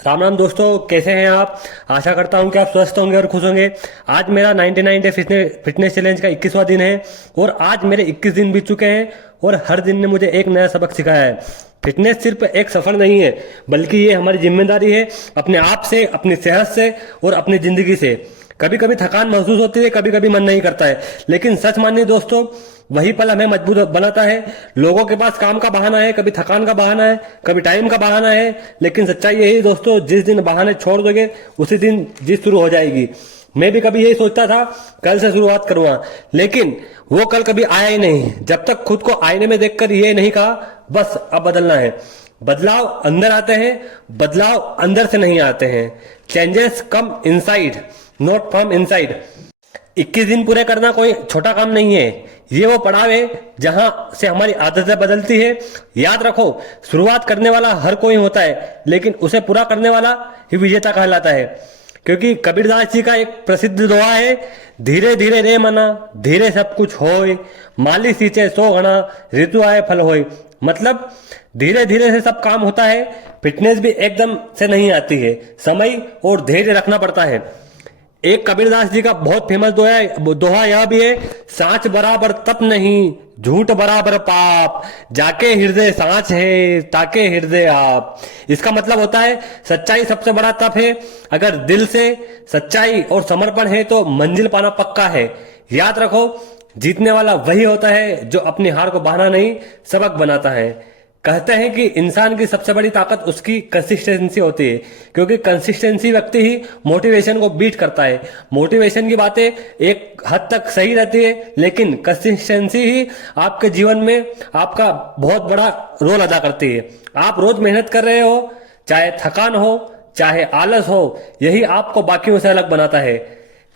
राम राम दोस्तों, कैसे हैं आप। आशा करता हूं कि आप स्वस्थ होंगे और खुश होंगे। आज मेरा 99 डे फिटनेस चैलेंज का 21वां दिन है और आज मेरे 21 दिन बीत चुके हैं और हर दिन ने मुझे एक नया सबक सिखाया है। फिटनेस सिर्फ एक सफर नहीं है, बल्कि ये हमारी जिम्मेदारी है अपने आप से, अपनी सेहत से और अपनी जिंदगी से। कभी कभी थकान महसूस होती है, कभी कभी मन नहीं करता है, लेकिन सच मानिए दोस्तों, वही पल हमें मजबूत बनाता है। लोगों के पास काम का बहाना है, कभी थकान का बहाना है, कभी टाइम का बहाना है, लेकिन सच्चाई यही है दोस्तों, जिस दिन बहाने छोड़ दोगे उसी दिन जीत शुरू हो जाएगी। मैं भी कभी यही सोचता था कल से शुरुआत करूंगा, लेकिन वो कल कभी आया ही नहीं जब तक खुद को आईने में देखकर ये नहीं कहा बस अब बदलना है। बदलाव अंदर आते हैं, बदलाव अंदर से नहीं आते हैं। Changes come inside, not from inside. 21 दिन पूरे करना कोई छोटा काम नहीं है, ये वो पड़ाव है जहां से हमारी आदतें बदलती है। याद रखो, शुरुआत करने वाला हर कोई होता है, लेकिन उसे पूरा करने वाला ही विजेता कहलाता है। क्योंकि कबीरदास जी का एक प्रसिद्ध दोहा है, धीरे धीरे रे मना, धीरे सब कुछ होय, माली सींचे सो घना, ऋतु आए फल होय। मतलब धीरे धीरे से सब काम होता है। फिटनेस भी एकदम से नहीं आती है, समय और धैर्य रखना पड़ता है। एक कबीरदास जी का बहुत फेमस दोहा यह भी है, सांच बराबर तप नहीं, झूठ बराबर पाप, जाके हृदय सांच है, ताके हृदय आप। इसका मतलब होता है सच्चाई सबसे बड़ा तप है। अगर दिल से सच्चाई और समर्पण है तो मंजिल पाना पक्का है। याद रखो, जीतने वाला वही होता है जो अपनी हार को बहाना नहीं, सबक बनाता है। कहते हैं कि इंसान की सबसे बड़ी ताकत उसकी कंसिस्टेंसी होती है, क्योंकि कंसिस्टेंसी व्यक्ति ही मोटिवेशन को बीट करता है। मोटिवेशन की बातें एक हद तक सही रहती है, लेकिन कंसिस्टेंसी ही आपके जीवन में आपका बहुत बड़ा रोल अदा करती है। आप रोज मेहनत कर रहे हो, चाहे थकान हो चाहे आलस हो, यही आपको बाकियों से अलग बनाता है।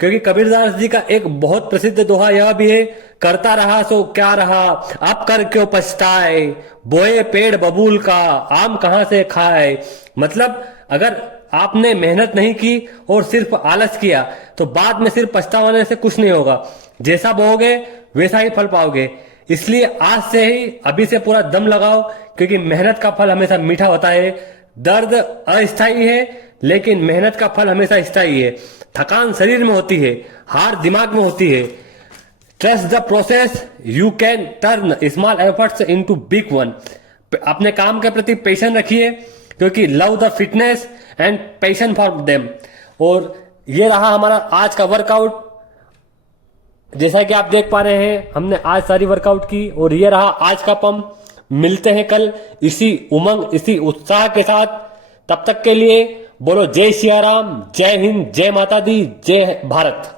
क्योंकि कबीरदास जी का एक बहुत प्रसिद्ध दोहा यह भी है, करता रहा सो क्या रहा, अब कर क्यों पछताए, बोए पेड़ बबूल का, आम कहां से खाए। मतलब अगर आपने मेहनत नहीं की और सिर्फ आलस किया तो बाद में सिर्फ पछताने से कुछ नहीं होगा। जैसा बोओगे वैसा ही फल पाओगे। इसलिए आज से ही, अभी से पूरा दम लगाओ, क्योंकि मेहनत का फल हमेशा मीठा होता है। दर्द अस्थायी है, लेकिन मेहनत का फल हमेशा स्थायी है। थकान शरीर में होती है, हार दिमाग में होती है। Trust the process, you can turn small efforts into big one. अपने काम के प्रति पेशेंस रखिए, क्योंकि love the fitness and passion for them. और ये रहा हमारा आज का वर्कआउट। जैसा कि आप देख पा रहे हैं, हमने आज सारी वर्कआउट की और ये रहा आज का पंप। मिलते हैं कल इसी उमंग, इसी उत्साह के साथ। तब तक के लिए बोलो जय सिया राम, जय हिंद, जय माता दी, जय भारत।